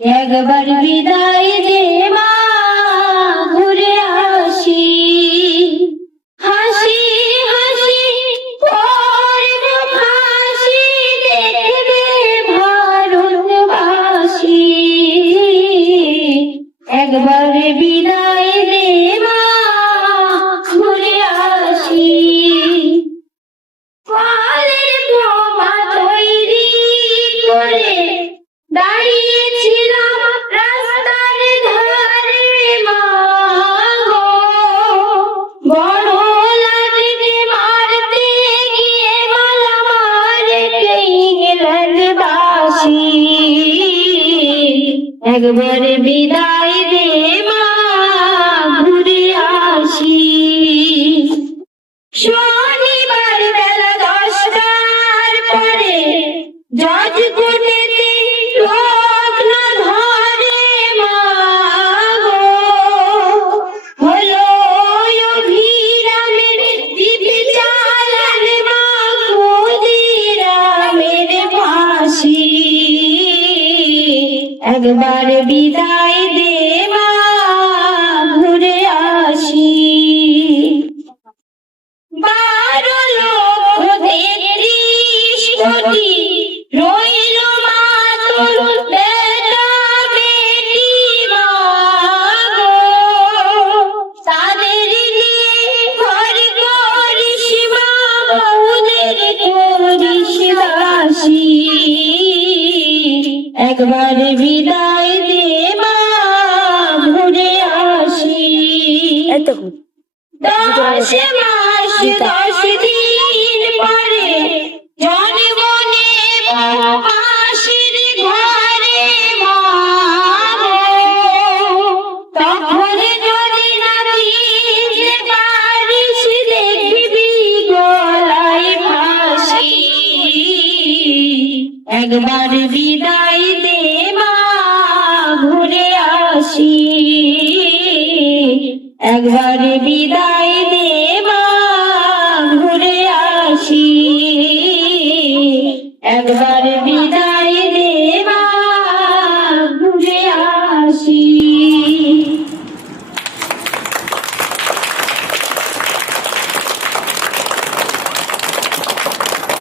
একবার বিদায় দে মা, ঘুরে আসি। হাসি হাসি করব ফাঁসি, দেখবে ভারতবাসী। একবার বিদায় দে মা, ঘুরে আসি। কালের বোমা তৈরি করে দাঁড়িয়েছিলাম রাস্তার ধারে মা গো, বড় লাঠিতে মারতে গিয়ে মালা মারে ইংল্যান্ডবাসী। একবার বিদায় দে মা, ঘুরে আসি। শনিবার বেলা 10টার পরে জজ কোর্টেতে লোক না ধরে মা গো, হলো অভিরামের দিদি চালান মা, ক্ষুদিরামের ফাঁসি। একবার বিদায় দে মা, ঘুরে আসি। 12,33,000,000 রইল মা তোর বেটা বেটি মা গো, তাদের নিয়ে ঘর করিস মা, বউদের করিস দাসী। একবার বিদায় দে মা, ঘুরে আসি। 10 মাস 10 দিন পরে জনগণে মাসির ঘরে মা গো, তখন যদি না দিতে পারিস দেখবি গলায় ফাঁসি। একবার বিদায় দে মা, ঘুরে আসি। একবার বিদায় দে